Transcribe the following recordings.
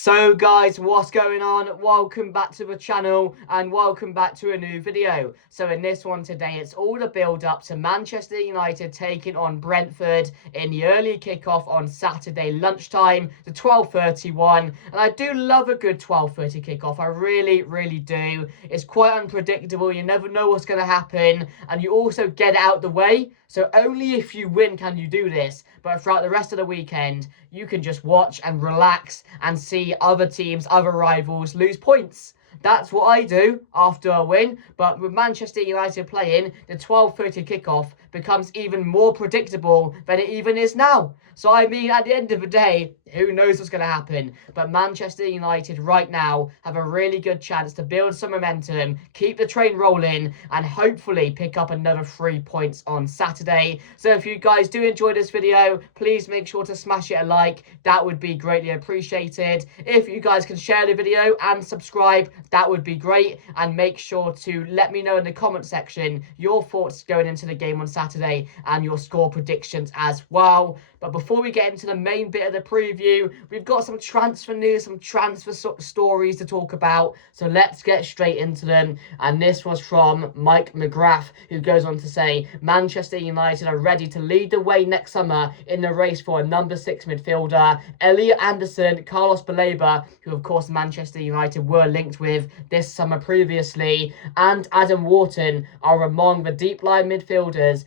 So guys, what's going on? Welcome back to the channel and welcome back to a new video. So in this one today, it's all the build up to Manchester United taking on Brentford in the early kickoff on Saturday lunchtime, the 12:31. And I do love a good 12:30 kickoff. I really do. It's quite unpredictable. You never know what's going to happen, and you also get it out the way. So only if you win can you do this. But throughout the rest of the weekend, you can just watch and relax and see other teams, other rivals lose points. That's what I do after a win. But with Manchester United playing, the 12:30 kickoff becomes even more predictable than it even is now. So I mean, at the end of the day, who knows what's going to happen? But Manchester United right now have a really good chance to build some momentum, keep the train rolling, and hopefully pick up another 3 points on Saturday. So if you guys do enjoy this video, please make sure to smash it a like. That would be greatly appreciated. If you guys can share the video and subscribe, that would be great. And make sure to let me know in the comment section your thoughts going into the game on Saturday and your score predictions as well. But before we get into the main bit of the preview, we've got some transfer news, some transfer stories to talk about. So let's get straight into them. And this was from Mike McGrath, who goes on to say, Manchester United are ready to lead the way next summer in the race for a number 6 midfielder. Elliot Anderson, Carlos Baleba, who of course Manchester United were linked with this summer previously, and Adam Wharton are among the deep line midfielders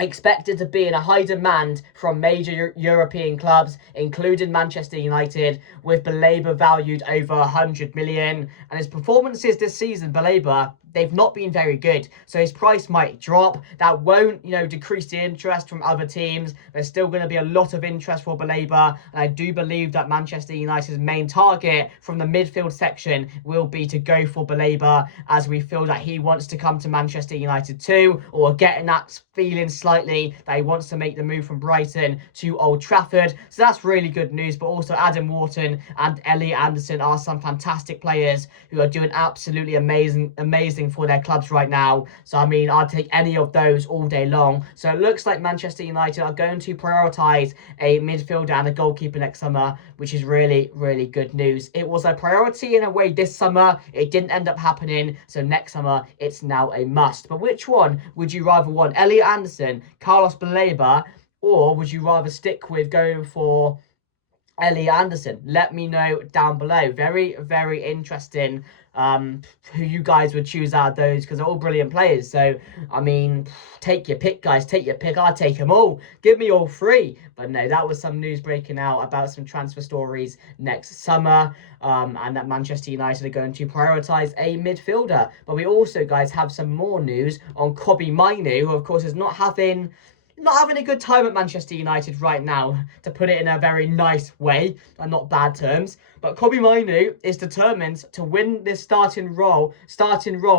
expected to be in a high demand from major European clubs, including Manchester United, with Baleba valued over 100 million. And his performances this season, Baleba, they've not been very good. So his price might drop. That won't, decrease the interest from other teams. There's still going to be a lot of interest for Baleba. And I do believe that Manchester United's main target from the midfield section will be to go for Baleba, as we feel that he wants to come to Manchester United too, or getting that feeling slightly that he wants to make the move from Brighton to Old Trafford. So that's really good news. But also Adam Wharton and Elliot Anderson are some fantastic players who are doing absolutely amazing for their clubs right now. So I mean, I'd take any of those all day long. So it looks like Manchester United are going to prioritise a midfielder and a goalkeeper next summer, which is really good news. It was a priority in a way this summer. It didn't end up happening. So next summer, it's now a must. But which one would you rather want? Elliot Anderson, Carlos Baleba, or would you rather stick with going for Elliot Anderson? Let me know down below. Very interesting who you guys would choose out of those, because they're all brilliant players. So I mean, take your pick, guys. Take your pick. I'll take them all. Give me all three. But no, that was some news breaking out about some transfer stories next summer, and that Manchester United are going to prioritise a midfielder. But we also, guys, have some more news on Kobbie Mainoo, who of course is not having a good time at Manchester United right now, to put it in a very nice way, and not bad terms. But Kobbie Mainoo is determined to win this starting role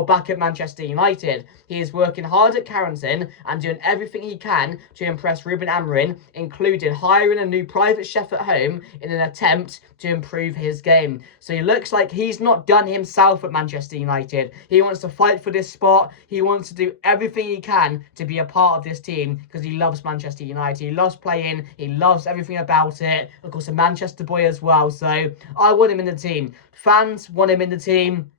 back at Manchester United. He is working hard at Carrington and doing everything he can to impress Ruben Amorim, including hiring a new private chef at home in an attempt to improve his game. So he looks like he's not done himself at Manchester United. He wants to fight for this spot. He wants to do everything he can to be a part of this team, because he loves Manchester United. He loves playing. He loves everything about it. Of course, a Manchester boy as well. So I want him in the team. Fans want him in the team.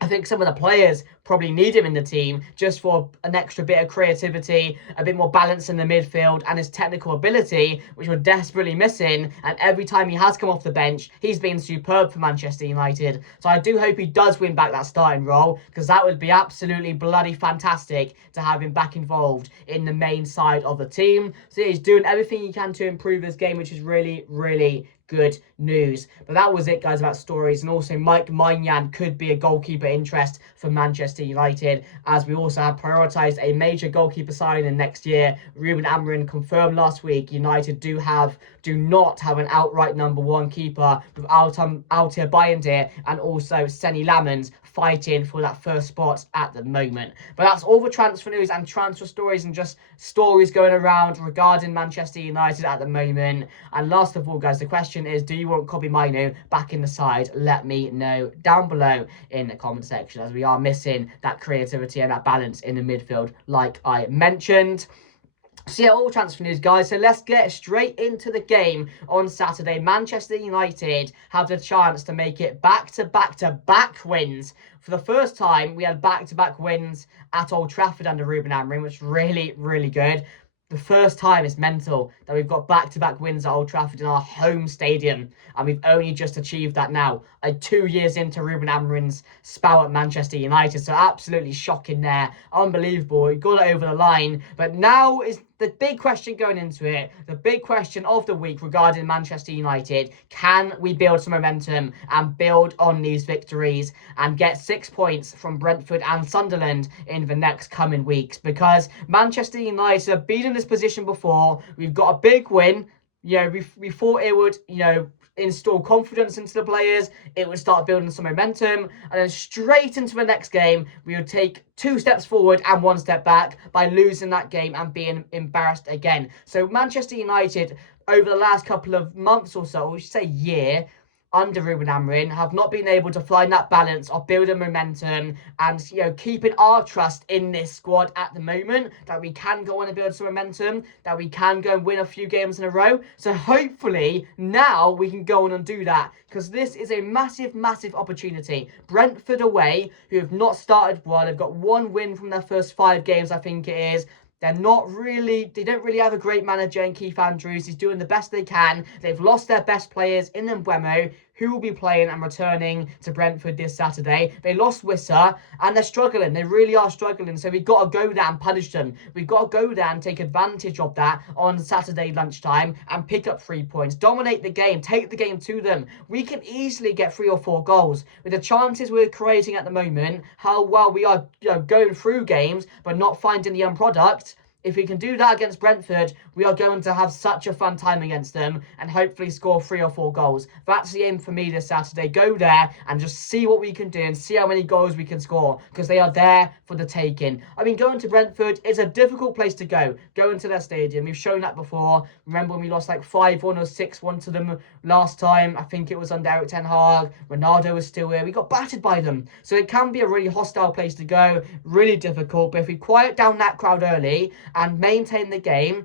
I think some of the players probably need him in the team just for an extra bit of creativity, a bit more balance in the midfield, and his technical ability, which we're desperately missing. And every time he has come off the bench, he's been superb for Manchester United. So I do hope he does win back that starting role, because that would be absolutely bloody fantastic to have him back involved in the main side of the team. So he's doing everything he can to improve his game, which is really good news. But that was it, guys, about stories. And also Mike Maignan could be a goalkeeper interest for Manchester United, as we also have prioritised a major goalkeeper signing next year. Ruben Amorim confirmed last week United do not have an outright number one keeper, with Altir Bayindir and also Seny Lamens fighting for that first spot at the moment. But that's all the transfer news and transfer stories, and just stories going around regarding Manchester United at the moment. And last of all, guys, the question is, do you want Kobbie Mainoo back in the side? Let me know down below in the comment section, as we are missing that creativity and that balance in the midfield, like I mentioned. So yeah, all transfer news, guys. So let's get straight into the game on Saturday. Manchester United have the chance to make it back-to-back-to-back wins. For the first time, we had back-to-back wins at Old Trafford under Ruben Amorim, which is really, really good. The first time, it's mental that we've got back-to-back wins at Old Trafford in our home stadium, and we've only just achieved that now, 2 years into Ruben Amorim's spell at Manchester United. So absolutely shocking there, unbelievable. We got it over the line, but now is the big question going into it, the big question of the week regarding Manchester United. Can we build some momentum and build on these victories and get 6 points from Brentford and Sunderland in the next coming weeks? Because Manchester United have been in this position before. We've got a big win. You know, we thought it would, install confidence into the players, it would start building some momentum, and then straight into the next game, we would take 2 steps forward and 1 step back by losing that game and being embarrassed again. So Manchester United, over the last couple of months or so, we should say year, under Ruben Amorim, have not been able to find that balance of building momentum and, keeping our trust in this squad at the moment, that we can go on and build some momentum, that we can go and win a few games in a row. So hopefully now we can go on and do that, because this is a massive, massive opportunity. Brentford away, who have not started well, they've got 1 win from their first 5 games, I think it is. They don't really have a great manager in Keith Andrews. He's doing the best they can. They've lost their best players in Mbeumo, who will be playing and returning to Brentford this Saturday. They lost Wissa, and they're struggling. They really are struggling. So we've got to go there and punish them. We've got to go there and take advantage of that on Saturday lunchtime and pick up 3 points. Dominate the game. Take the game to them. We can easily get 3 or 4 goals. With the chances we're creating at the moment, how well we are going through games but not finding the end product. If we can do that against Brentford, we are going to have such a fun time against them and hopefully score 3 or 4 goals. That's the aim for me this Saturday. Go there and just see what we can do and see how many goals we can score, because they are there for the taking. I mean, going to Brentford is a difficult place to go. Going to their stadium, we've shown that before. Remember when we lost like 5-1 or 6-1 to them last time? I think it was under Eric Ten Hag. Ronaldo was still here. We got battered by them. So it can be a really hostile place to go, really difficult. But if we quiet down that crowd early and maintain the game,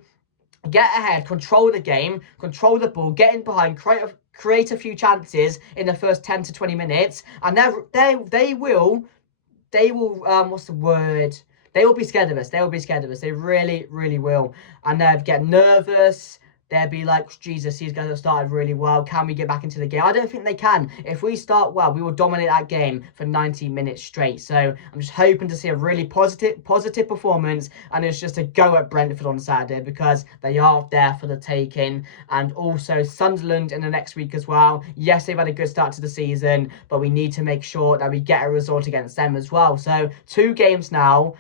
get ahead, control the game, control the ball, get in behind, create a few chances in the first 10 to 20 minutes, and they will what's the word? They will be scared of us. They will be scared of us. They really, really will. And they'll get nervous. They'll be like, Jesus, these guys have started really well. Can we get back into the game? I don't think they can. If we start well, we will dominate that game for 90 minutes straight. So I'm just hoping to see a really positive performance, and it's just a go at Brentford on Saturday, because they are there for the taking. And also Sunderland in the next week as well. Yes, they've had a good start to the season, but we need to make sure that we get a result against them as well. So 2 games now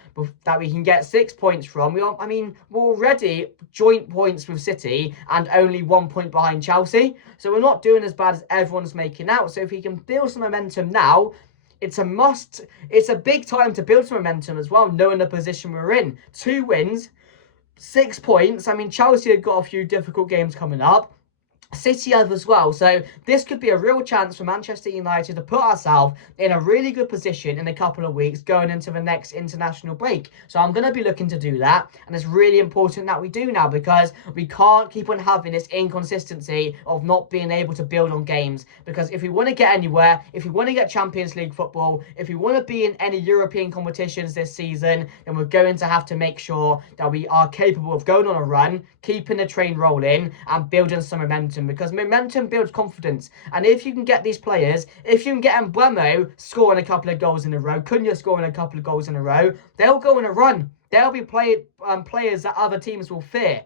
that we can get 6 points from. We're already joint points with City and only 1 point behind Chelsea. So we're not doing as bad as everyone's making out. So if we can build some momentum now, it's a must. It's a big time to build some momentum as well, knowing the position we're in. 2 wins, 6 points. I mean, Chelsea have got a few difficult games coming up. City have as well. So this could be a real chance for Manchester United to put ourselves in a really good position in a couple of weeks going into the next international break. So I'm going to be looking to do that, and it's really important that we do now, because we can't keep on having this inconsistency of not being able to build on games. Because if we want to get anywhere, if we want to get Champions League football, if we want to be in any European competitions this season, then we're going to have to make sure that we are capable of going on a run, keeping the train rolling and building some momentum, because momentum builds confidence. And if you can get these players, if you can get Mbeumo scoring a couple of goals in a row, Cunha scoring a couple of goals in a row, they'll go on a run. They'll be players that other teams will fear.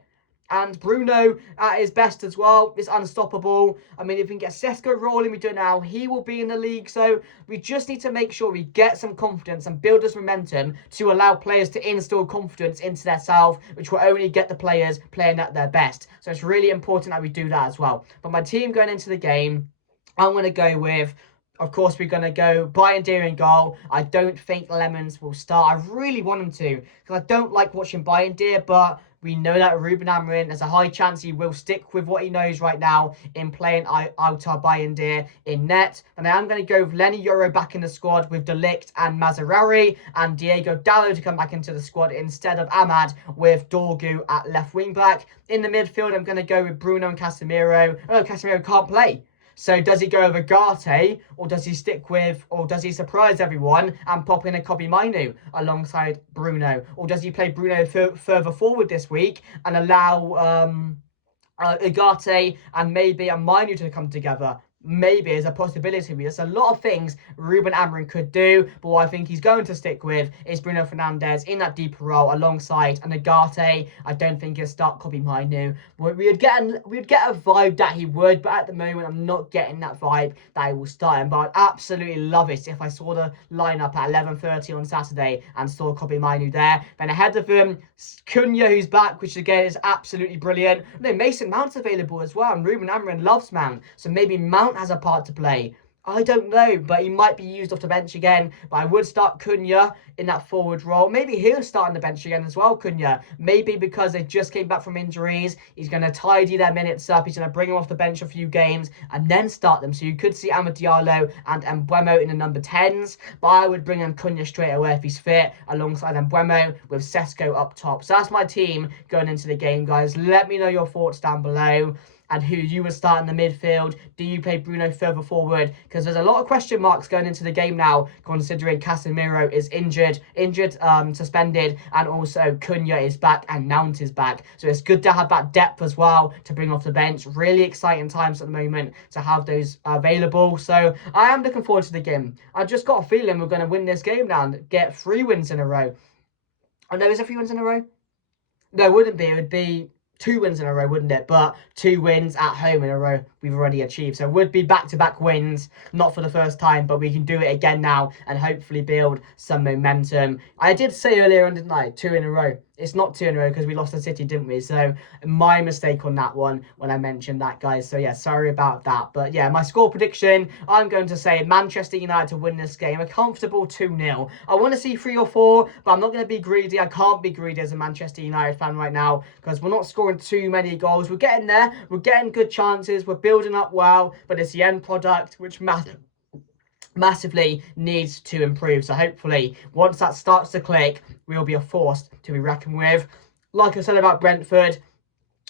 And Bruno at his best as well is unstoppable. I mean, if we can get Sesko rolling, we do now, he will be in the league. So we just need to make sure we get some confidence and build this momentum to allow players to instill confidence into their self, which will only get the players playing at their best. So it's really important that we do that as well. But my team going into the game, I'm going to go with, of course, we're going to go Bayern in goal. I don't think Lemons will start. I really want him to, because I don't like watching Bayern, but We know that Ruben Amorim, there's a high chance he will stick with what he knows right now in playing Altar Bayındır in net. And I am going to go with Lenny Yoro back in the squad with De Ligt and Mazraoui, and Diego Dalot to come back into the squad instead of Ahmad, with Dorgu at left wing back. In the midfield, I'm going to go with Bruno and Casemiro. Oh, Casemiro can't play. So does he go with Agate, or does he stick with, or does he surprise everyone and pop in a Kobbie Mainoo alongside Bruno? Or does he play Bruno further forward this week and allow Agate and maybe a Mainoo to come together? Maybe as a possibility. There's a lot of things Ruben Amorim could do, but what I think he's going to stick with is Bruno Fernandes in that deeper role alongside an Agate. I don't think he'll start Kobbie Mainoo. We'd get a vibe that he would, but at the moment I'm not getting that vibe that he will start him. But I'd absolutely love it if I saw the lineup at 11:30 on Saturday and saw Kobbie Mainoo there. Then ahead of him, Cunha, who's back, which again is absolutely brilliant. No, Mason Mount's available as well, and Ruben Amorim loves Mount, so maybe Mount has a part to play. I don't know, but he might be used off the bench again. But I would start Cunha in that forward role. Maybe he'll start on the bench again as well, Cunha. Maybe because they just came back from injuries, he's going to tidy their minutes up. He's going to bring them off the bench a few games and then start them. So you could see Amad Diallo and Mbeumo in the number 10s. But I would bring in Cunha straight away if he's fit, alongside Mbeumo with Sesko up top. So that's my team going into the game, guys. Let me know your thoughts down below, and who you would start in the midfield. Do you play Bruno further forward? Because there's a lot of question marks going into the game now, considering Casemiro is injured, suspended, and also Cunha is back and Mount is back. So it's good to have that depth as well to bring off the bench. Really exciting times at the moment to have those available. So I am looking forward to the game. I've just got a feeling we're going to win this game now and get 3 wins in a row. Oh no, is it 3 wins in a row? No, it wouldn't be. It would be 2 wins in a row, wouldn't it? But 2 wins at home in a row we've already achieved. So it would be back-to-back wins, not for the first time, but we can do it again now and hopefully build some momentum. I did say earlier on, didn't I? 2 in a row. It's not 2 in a row because we lost to City, didn't we? So my mistake on that one when I mentioned that, guys. So yeah, sorry about that. But yeah, my score prediction, I'm going to say Manchester United to win this game. A comfortable 2-0. I want to see 3 or 4, but I'm not going to be greedy. I can't be greedy as a Manchester United fan right now because we're not scoring too many goals. We're getting there. We're getting good chances. We're building up well, but it's the end product which massively needs to improve. So hopefully once that starts to click, we'll be a force to be reckoned with. Like I said about Brentford,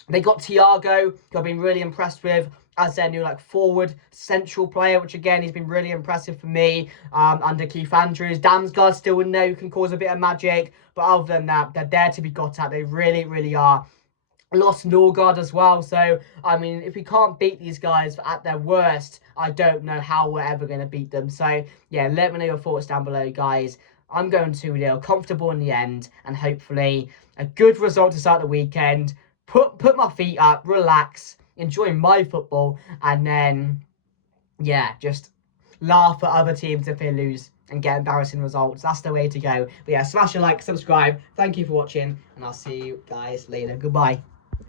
they got Thiago, who I've been really impressed with as their new forward central player, which again he's been really impressive for me under Keith Andrews. Damsgaard still in there, who can cause a bit of magic, but other than that, they're there to be got at. They really are. Lost Norgard as well. So I mean, if we can't beat these guys at their worst, I don't know how we're ever going to beat them. So yeah, let me know your thoughts down below, guys. I'm going 2-0, comfortable in the end, and hopefully a good result to start the weekend. Put my feet up, relax, enjoy my football, and then yeah, just laugh at other teams if they lose and get embarrassing results. That's the way to go. But yeah, smash a like, subscribe. Thank you for watching, and I'll see you guys later. Goodbye.